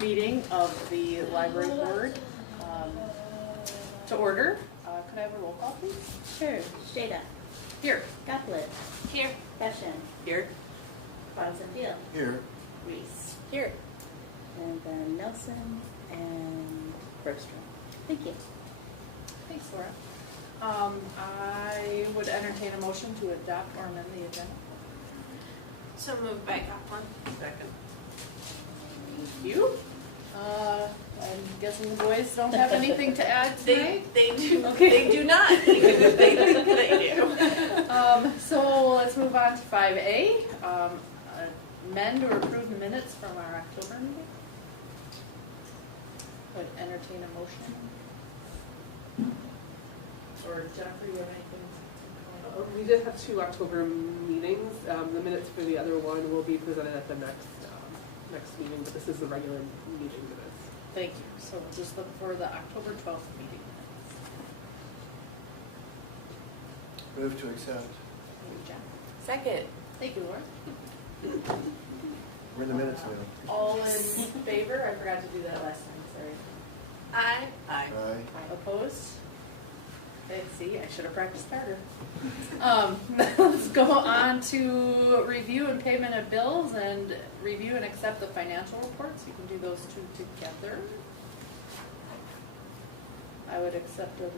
meeting of the library board to order. Could I have a roll call, please? Sure. Shada. Here. Goplet. Here. Beshan. Here. Bonsenfield. Here. Reese. Here. And then Nelson and Bergstrom. Thank you. Thanks, Laura. I would entertain a motion to adopt or amend the agenda. So moved by Kaplan. Second. Thank you. I'm guessing the boys don't have anything to add tonight? They do. Okay. They do not. Even if they think they do. So let's move on to 5A. Amend or approve the minutes from our October meeting. Would entertain a motion. Or Jennifer, you have anything? We did have 2 October meetings. The minutes for the other one will be presented at the next meeting, but this is the regular meeting minutes. Thank you. So we'll just look for the October 12th meeting minutes. Move to accept. Thank you, Jen. Second. Thank you, Laura. We're in the minutes now. All in favor? I forgot to do that last time, sorry. Aye. Aye. Aye. Opposed? Okay, see, I should have practiced harder. Let's go on to review and payment of bills and review and accept the financial reports. You can do those 2 together. I would accept a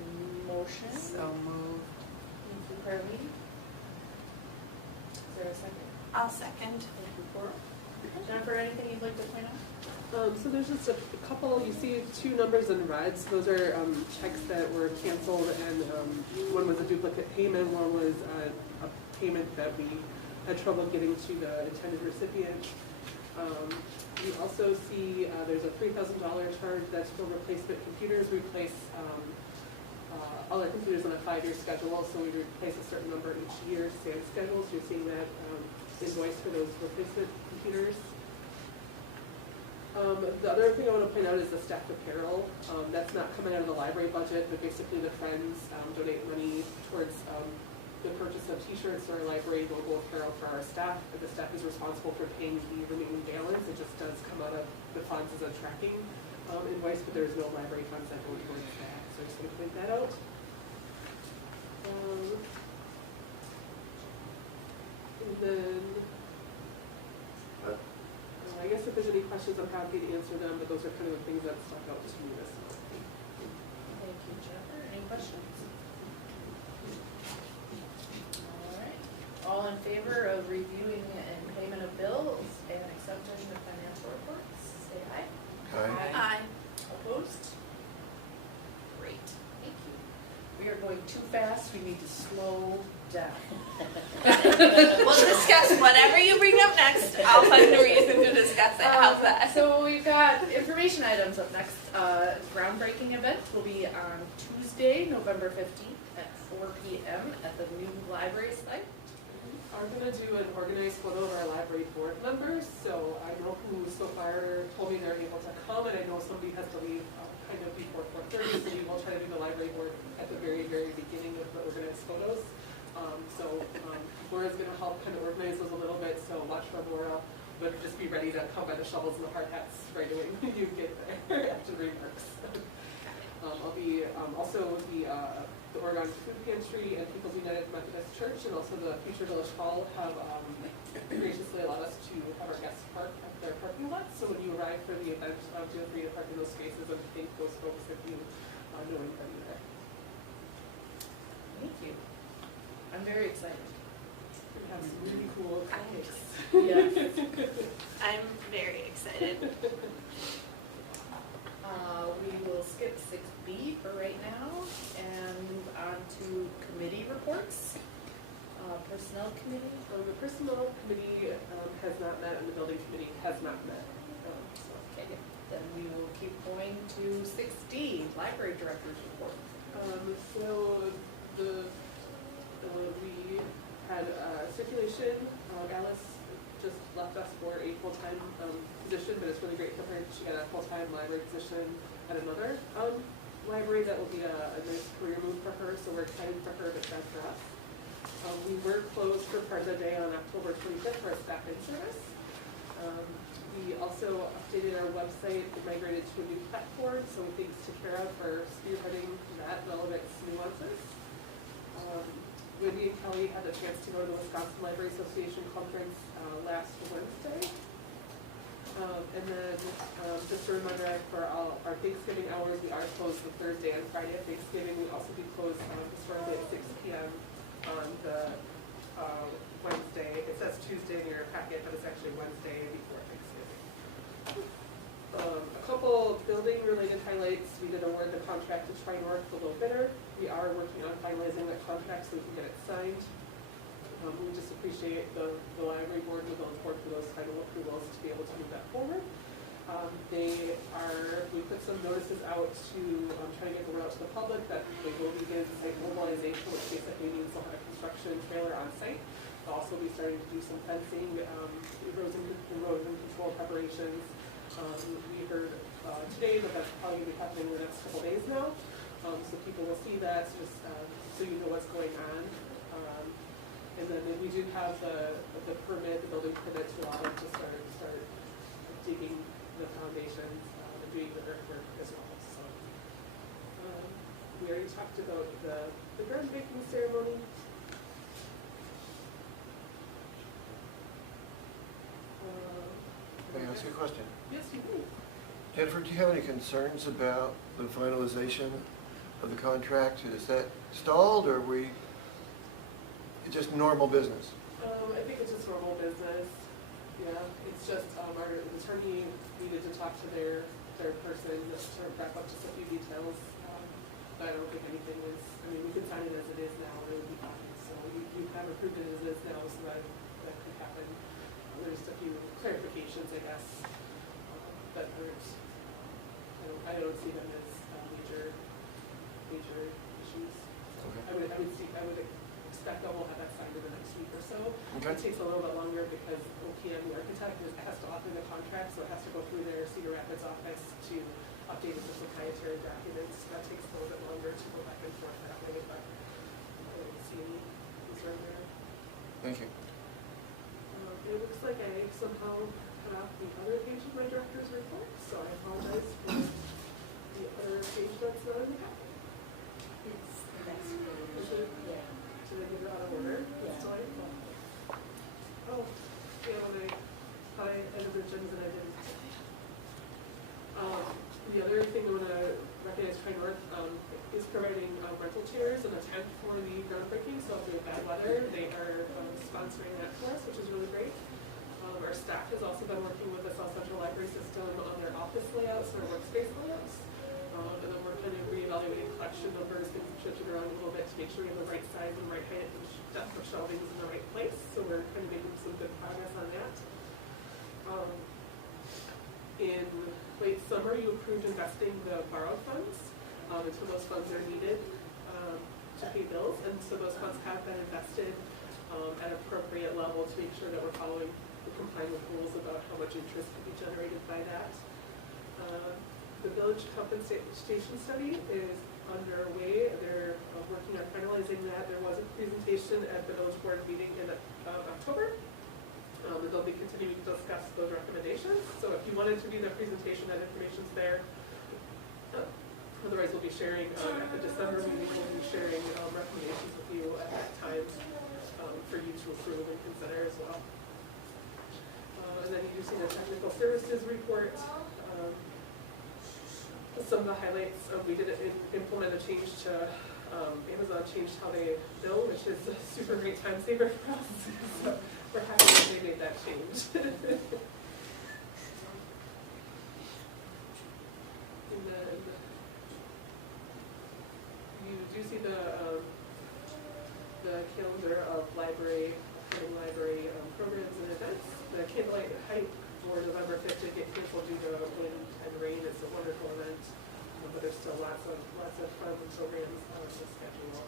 motion. So moved. Thank you, Carly. Is there a second? I'll second. Thank you, Cora. Jennifer, anything you'd like to point out? So there's just a couple, you see 2 numbers in red. So those are checks that were canceled, and one was a duplicate payment, one was a payment that we had trouble getting to the intended recipient. You also see there's a $3,000 charge that's for replacement computers. We replace all our computers on a 5-year schedule, so we replace a certain number each year, sand schedule. So you're seeing that invoice for those replacement computers. The other thing I want to point out is the staff apparel. That's not coming out of the library budget, but basically the Friends donate money towards the purchase of t-shirts or library logo apparel for our staff. But the staff is responsible for paying the remaining balance. It just does come out of the funds as a tracking invoice, but there's no library funds that go towards that. So I'm just going to point that out. And then I guess if there's any questions, I'm happy to answer them, but those are kind of the things that stuck out to me this month. Thank you, Jennifer. Any questions? All right. All in favor of reviewing and payment of bills and accepting the financial reports, say aye. Aye. Aye. Opposed? Great. Thank you. We are going too fast. We need to slow down. We'll discuss whatever you bring up next. I'll find a reason to discuss it. How's that? So we've got information items up next. Groundbreaking event will be on Tuesday, November 15th at 4 p.m. at the new library site. I'm going to do an organized photo of our library board members. So I know who so far told me they're able to come, and I know somebody has to leave kind of before 4:30, so we will try to do the library board at the very, very beginning of the organized photos. Laura's going to help kind of organize those a little bit, so watch for Laura, but just be ready to come by the shovels and the hard hats right away when you get there after the remarks. I'll be also the Oregon Food Pantry and People's United Methodist Church, and also the Future Village Hall have graciously allowed us to have our guests park at their parking lot. So when you arrive for the event, feel free to park in those spaces and thank those folks if you know anybody there. Thank you. I'm very excited. We have some really cool cupcakes. Yes. I'm very excited. We will skip 6B for right now and move on to committee reports. Personnel committee. The personnel committee has not met, and the building committee has not met. Okay, then we will keep going to 6D, library director's report. We had circulation. Alice just left us for a full-time position, but it's really great for her. She got a full-time library position at another library that will be a nice career move for her, so we're excited for her, but that's for us. We were closed for part of the day on October 25th for a staff in service. We also updated our website, migrated to a new platform, so thanks to Kara for spearheading that and all of its nuances. Wendy and Kelly had a chance to go to the Wisconsin Library Association conference last Wednesday. And then just a reminder for all our Thanksgiving hours, we are closed the Thursday and Friday of Thanksgiving. We also be closed historically at 6 p.m. on the Wednesday. It says Tuesday in your packet, but it's actually Wednesday before Thanksgiving. A couple building related highlights. We did award the contract to Tri-North, the low bidder. We are working on finalizing that contract so we can get it signed. We just appreciate the library board and the village board for those final approvals to be able to move that forward. We put some notices out to try to get the word out to the public that they will begin site mobilization, which basically means they'll have a construction trailer on site. They'll also be starting to do some fencing, erosion control preparations. We heard today that that's probably going to be happening in the next couple days now. So people will see that, just so you know what's going on. And then we do have the permit, the building permit to allow them to start digging the foundations and doing the earthwork as well. So we already talked about the groundbreaking ceremony. May I ask you a question? Yes, you do. Jennifer, do you have any concerns about the finalization of the contract? Is that stalled, or it's just normal business? I think it's just normal business. Yeah, it's just our attorney needed to talk to their person to wrap up just a few details. But I don't think anything is, we can sign it as it is now and it would be fine. So you have approved it as it is now, so that could happen. There's a few clarifications, I guess, but I don't see them as major issues. Okay. I would expect that we'll have that signed in the next week or so. Okay. It takes a little bit longer because OPM, the architect, has to author the contract, so it has to go through their Cedar Rapids office to update it with proprietary documents. That takes a little bit longer to go back and forth that way, but I don't see any concern there. Thank you. It looks like I somehow cut off the other page of my director's report, so I apologize for the other page that's not in the packet. It's the next Is page. it? Yeah. Did I get it out of order? Yeah. Still I? Oh, yeah, when I thought I edited the agenda and I didn't. The other thing I want to recognize Tri-North is providing rental chairs and a tent for the groundbreaking, so if we have bad weather, they are sponsoring that for us, which is really great. Our staff has also been working with the South Central Library System on their office layouts, their workspace layouts. And then we're kind of reevaluating collection numbers, things have shifted around a little bit to make sure we have the right size and right height and depth of shelving is in the right place. So we're kind of making some good progress on that. In late summer, you approved investing the borrowed funds. And so those funds are needed to pay bills. And so those funds have been invested at appropriate level to make sure that we're following the complying with rules about how much interest can be generated by that. The village compensation study is underway. They're working on finalizing that. There was a presentation at the village board meeting in October. And they'll be continuing to discuss those recommendations. So if you wanted to do that presentation, that information's there. Otherwise, we'll be sharing at the December meeting, we'll be sharing recommendations with you at that time for you to approve and consider as well. And then you do see the technical services report. Some of the highlights, we did implement a change to, Amazon changed how they bill, which is a super great time saver for us. So we're happy that they made that change. And then you do see the calendar of library programs and events. The Candlelight Hike for November 5th did get canceled due to wind and rain. It's a wonderful event, but there's still lots of fun programs on the schedule.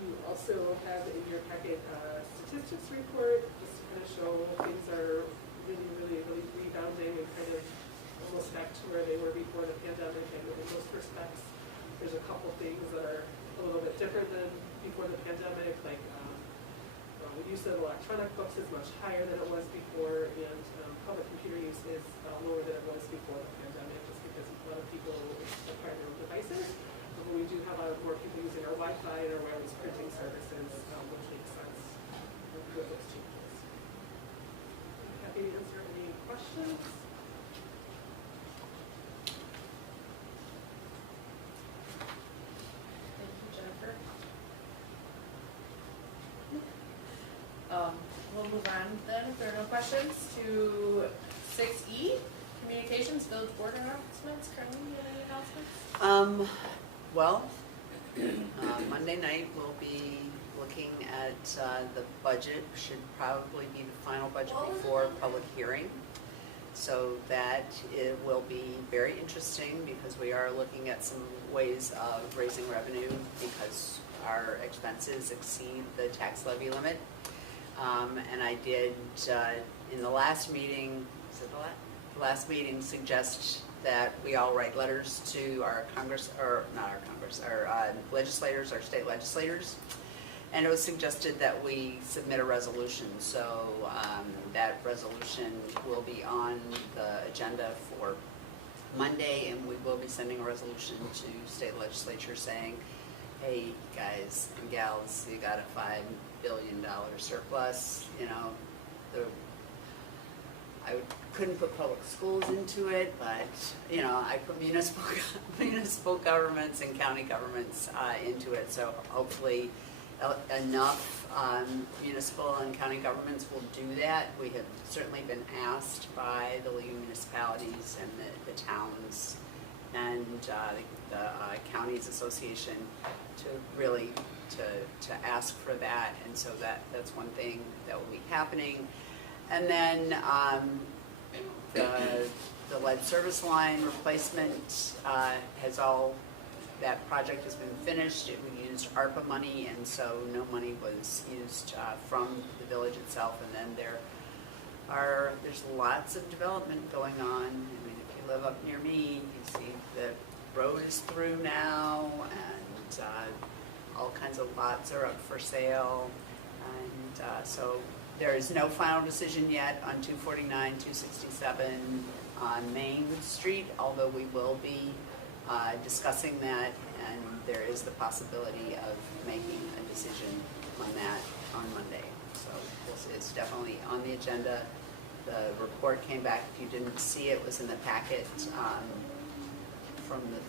You also have in your packet a statistics report, just to kind of show things are really rebounding and kind of almost back to where they were before the pandemic. And in most respects, there's a couple things that are a little bit different than before the pandemic, like, the use of electronic books is much higher than it was before, and public computer use is lower than it was before the pandemic, just because a lot of people acquire their own devices. But we do have more people using our Wi-Fi and our wireless printing services, which makes sense with those changes. I'm happy to answer any questions. Thank you, Jennifer. We'll move on then, if there are no questions, to 6E, communications, village board announcements. Carly, you have any announcements? Well, Monday night we'll be looking at the budget, should probably be the final budget before public hearing. So that it will be very interesting because we are looking at some ways of raising revenue because our expenses exceed the tax levy limit. And I did, in the last meeting, was it the last meeting, suggest that we all write letters to our Congress, or not our Congress, our legislators, our state legislators. And it was suggested that we submit a resolution. So that resolution will be on the agenda for Monday, and we will be sending a resolution to state legislature saying, hey, guys and gals, you got a $5 billion surplus, you know, I couldn't put public schools into it, but, you know, I put municipal governments and county governments into it, so hopefully enough municipal and county governments will do that. We have certainly been asked by the League of Municipalities and the towns and the counties association to really to ask for that, and so that's one thing that will be happening. And then the lead service line replacement that project has been finished. We used ARPA money, and so no money was used from the village itself. And then there's lots of development going on. I mean, if you live up near me, you see the road is through now, and all kinds of lots are up for sale. And so there is no final decision yet on 249, 267 on Main Street, although we will be discussing that, and there is the possibility of making a decision on that on Monday. So it's definitely on the agenda. The report came back. If you didn't see it, it was in the packet from the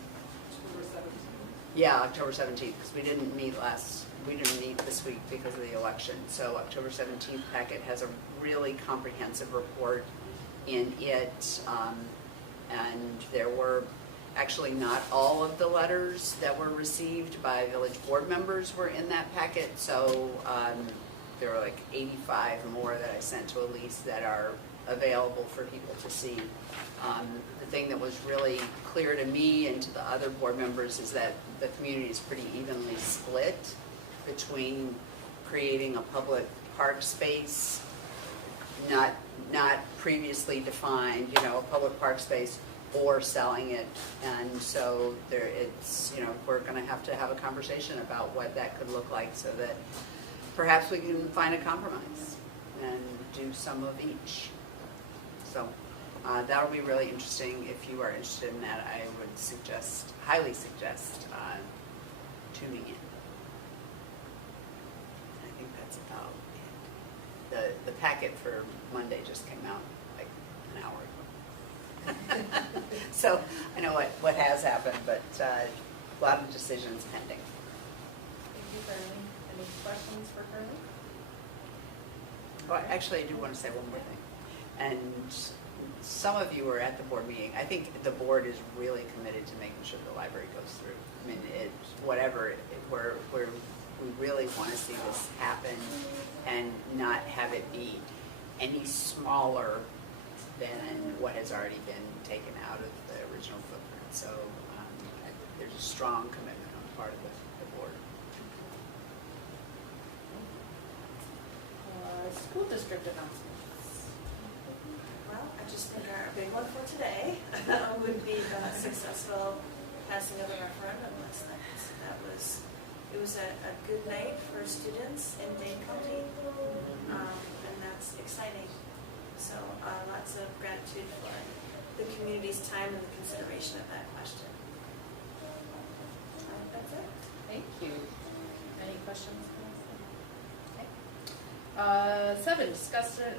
October 17th, because we didn't meet this week because of the election. So October 17th packet has a really comprehensive report in it, and there were actually not all of the letters that were received by village board members were in that packet. So there are like 85 more that I sent to Elise that are available for people to see. The thing that was really clear to me and to the other board members is that the community is pretty evenly split between creating a public park space, not previously defined, you know, a public park space, or selling it. And so we're going to have a conversation about what that could look like, so that perhaps we can find a compromise and do some of each. So that'll be really interesting. If you are interested in that, I would highly suggest tuning in. I think that's about it. The packet for Monday just came out like an hour ago. So I know what has happened, but a lot of decisions pending. Thank you, Carly. Any questions for Carly? Oh, actually, I do want to say one more thing. And some of you were at the board meeting. I think the board is really committed to making sure the library goes through. I mean, we really want to see this happen and not have it be any smaller than what has already been taken out of the original footprint. So there's a strong commitment on the part of the board. School district announcements. Well, I just think our big one for today would be the successful passing of the referendum last night. That was it was a good night for students in Dane County, and that's exciting. So lots of gratitude for the community's time and the consideration of that question. That's it. Thank you. Any questions? Okay. 7,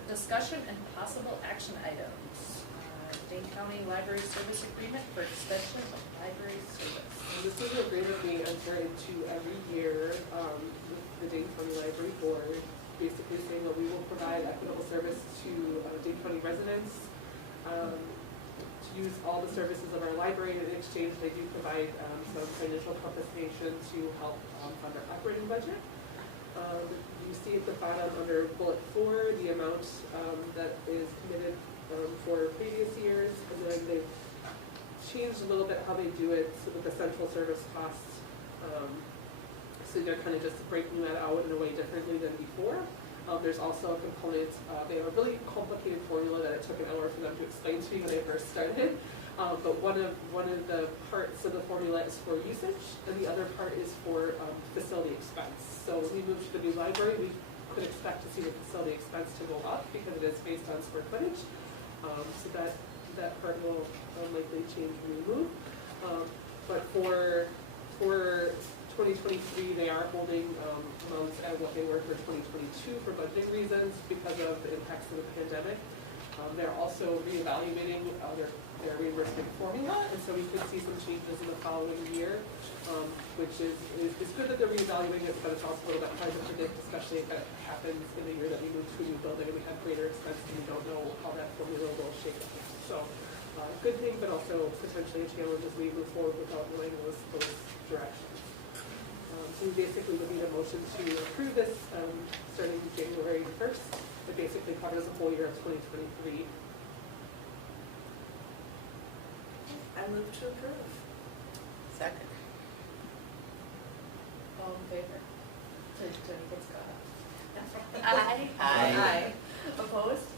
discussion and possible action items. Dane County Library Service Agreement for extension of library service. This is an agreement we enter into every year with the Dane County Library Board, basically saying that we will provide equitable service to Dane County residents to use all the services of our library, and in exchange they do provide some financial compensation to help fund our operating budget. You see at the bottom under bullet 4 the amount that is committed for previous years, and then they've changed a little bit how they do it with the central service costs. So they're kind of just breaking that out in a way differently than before. There's also a component, they have a really complicated formula that it took an hour for them to explain to me when I first started. But one of the parts of the formula is for usage, and the other part is for facility expense. So when we move to the new library, we could expect to see the facility expense to go up because it is based on square footage. So that part will likely change when we move. But for 2023, they are holding amounts at what they were for 2022 for budgeting reasons because of the impacts of the pandemic. They're also reevaluating their reimbursement formula, and so we could see some changes in the following year, which is good that they're reevaluating it, but it's also a little bit hard to predict, especially if that happens in the year that we move to a new building and we have greater expense and we don't know how that formula will shake up. So, good thing, but also potentially a challenge as we move forward without knowing those directions. So we basically would need a motion to approve this starting January 1st. It basically covers the whole year of 2023. I move to approve. Second. All in favor? Jenny gets got Aye. Aye. Opposed?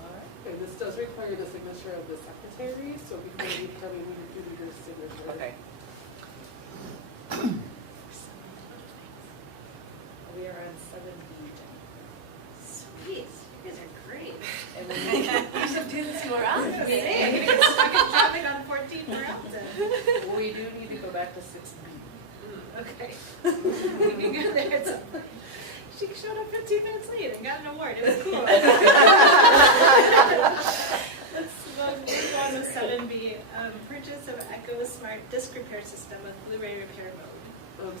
All right. And this does require the signature of the secretary, so before we come in, we do need your signature. Okay. We are on 7B. Sweet, you guys are great. And then You should do this more often. I'm gonna get stuck in traffic on 14 more often. we do need to go back to 6B. Okay. We can go there at some point. She showed up 15 minutes late and got an award. It was cool. Let's move on to 7B. Purchase of Echo Smart Disc Repair System with Blu-ray repair mode.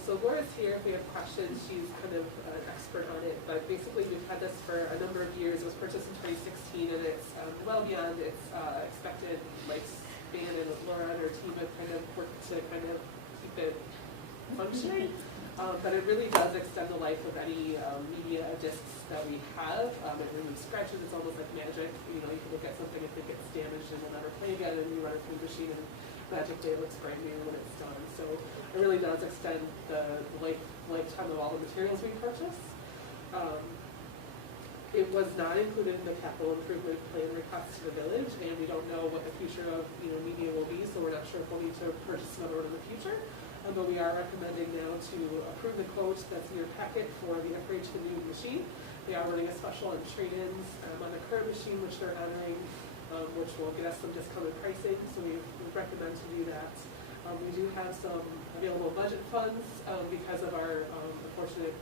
So Laura's here. If we have questions, she's kind of an expert on it. But basically, we've had this for a number of years. It was purchased in 2016, and it's well beyond its expected lifespan. And Laura and her team have kind of worked to kind of keep it functioning. But it really does extend the life of any media discs that we have. It removes scratches. It's almost like magic. You know, you can look at something and think it's damaged and will never play again, and you run it through the machine, and Magic Day looks brand new when it's done. So it really does extend the lifetime of all the materials we purchase. It was not included in the capital improvement plan request to the village, and we don't know what the future of media will be, so we're not sure if we'll need to purchase another one in the future. But we are recommending now to approve the quote that's in your packet for the upgrade to the new machine. They are running a special on trade-ins on the current machine, which they're honoring, which will get us some discounted pricing, so we recommend to do that. We do have some available budget funds because of our unfortunate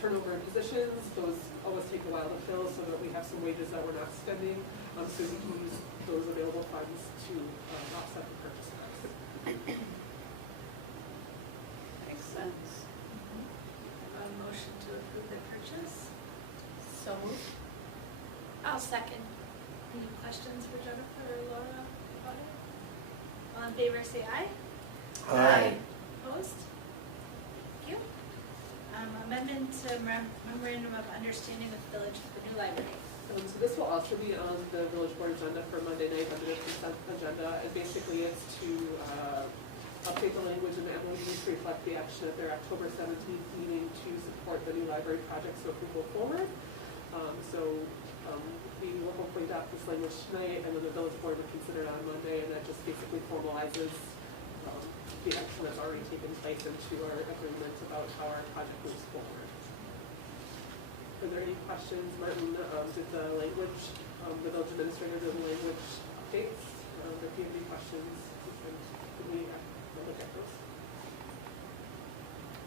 turnover in positions. Those always take a while to fill, so that we have some wages that we're not spending, so we can use those available funds to offset the purchase price. Makes sense. A motion to approve the purchase. So moved. I'll second. Any questions for Jennifer or Laura about it? All in favor, say aye. Aye. Opposed? Thank you. Amendment to memorandum of understanding with the village for the new library. So this will also be on the village board agenda for Monday night under the consent agenda, and basically it's to update the language in the MOU to reflect the action at their October 17th meeting to support the new library project so it can go forward. We will hopefully adopt this language tonight, and then the village board would consider it on Monday, and that just basically formalizes the the action that's already taken place into our agreement about how our project moves forward. Are there any questions, Martin? Did the language, the village administrator did the language updates? If you have any questions, can we look at those?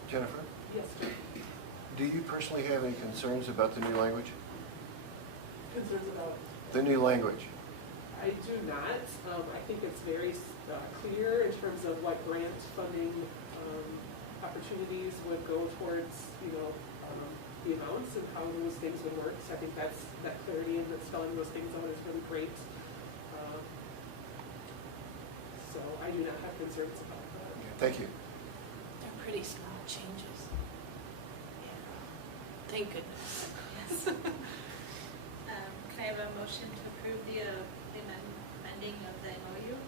Jennifer, Yes, Jim. do you personally have any concerns about the new language? Concerns about? The new language? I do not. I think it's very clear in terms of what grant funding opportunities would go towards, the amounts and how those things would work. So I think that clarity and that spelling those things out is really great. So I do not have concerns about that. Thank you. They're pretty small changes. Thank goodness. Yes. Can I have a motion to approve the amending of the MOU?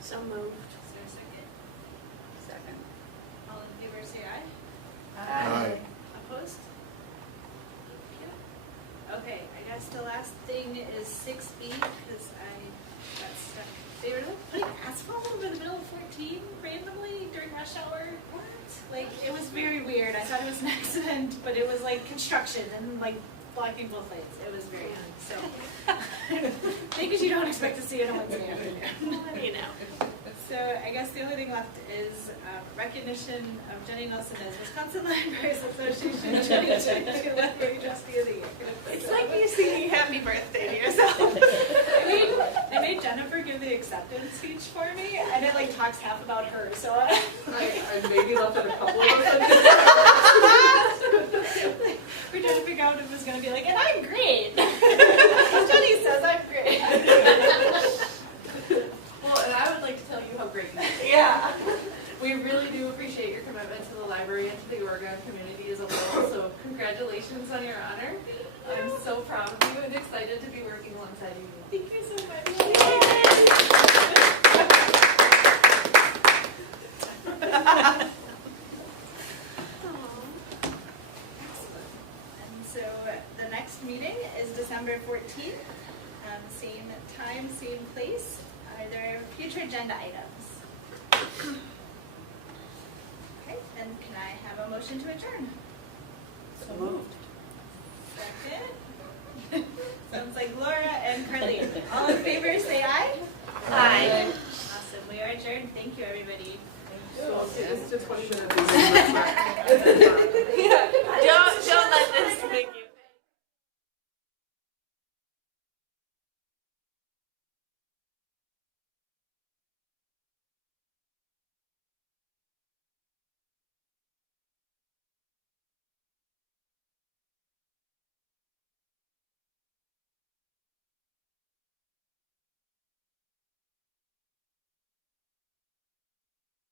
So moved. Is there a second? Second. All in favor, say aye. Aye. Opposed? Okay, I guess the last thing is 6B, because I got stuck. They were like putting asphalt over the middle of 14 randomly during rush hour. What? Like, it was very weird. I thought it was an accident, but it was like construction and like blocking both lanes. It was very odd. So, things you don't expect to see in a Wednesday afternoon. So I guess the only thing left is recognition of Jenny Nelson as Wisconsin Libraries Association 2022 Library Trustee of the Year. It's like you singing happy birthday to yourself. I made Jennifer give the acceptance speech for me, and it like talks half about her. So I maybe left it a couple of us. we're trying to figure out if it was going to be like, and I'm great. Jenny says I'm great. Well, and I would like to tell you how great you are. Yeah. We really do appreciate your commitment to the library and to the Oregon community as a whole, so congratulations on your honor. I'm so proud of you and excited to be working alongside you. Thank you so much. And so the next meeting is December 14th, same time, same place. Are there future agenda items? Okay, then can I have a motion to adjourn? So moved. Second? Sounds like Laura and Carly. All in favor, say aye. Aye. Awesome, we are adjourned. Thank you, everybody. So it's just 20 minutes.